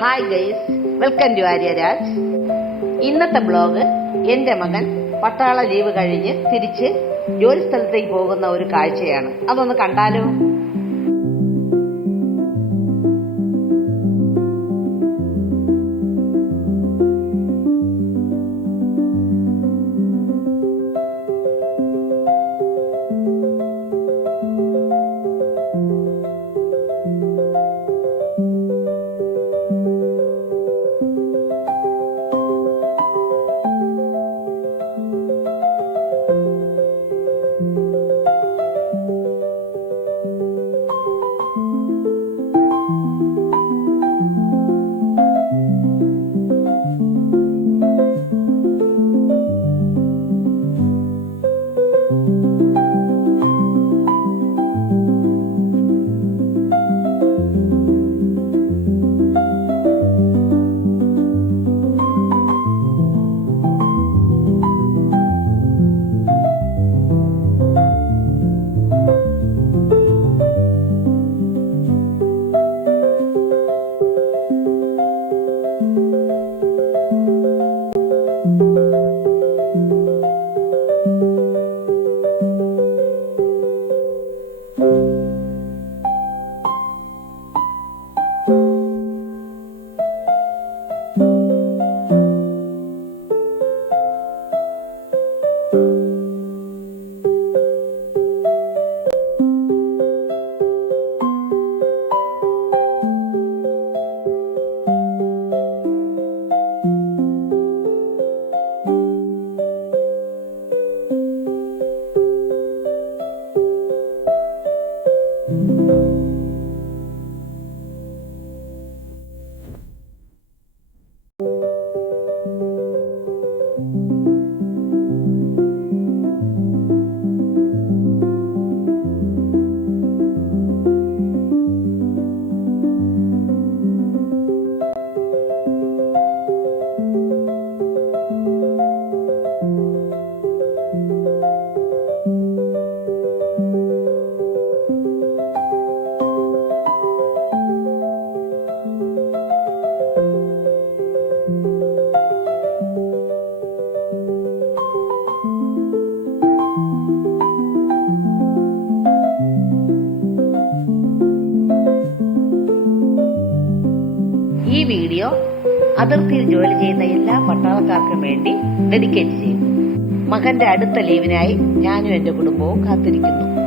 Hi guys, welcome to Aryaraj. ഇന്നത്തെ blog എന്റെ മകൻ പട്ടാള ലീവ് കഴിഞ്ഞ് തിരിച്ച് ജോലി സ്ഥലത്തേക്ക് പോകുന്ന ഒരു കാഴ്ചയാണ്. അതൊന്ന് കണ്ടാലോ? ഈ വീഡിയോ അതിർത്തിയിൽ ജോലി ചെയ്യുന്ന എല്ലാ പട്ടാളക്കാർക്കും വേണ്ടി ഡെഡിക്കേറ്റ് ചെയ്യുന്നു. മകന്റെ അടുത്ത ലീവിനായി ഞാനും എന്റെ കുടുംബവും കാത്തിരിക്കുന്നു.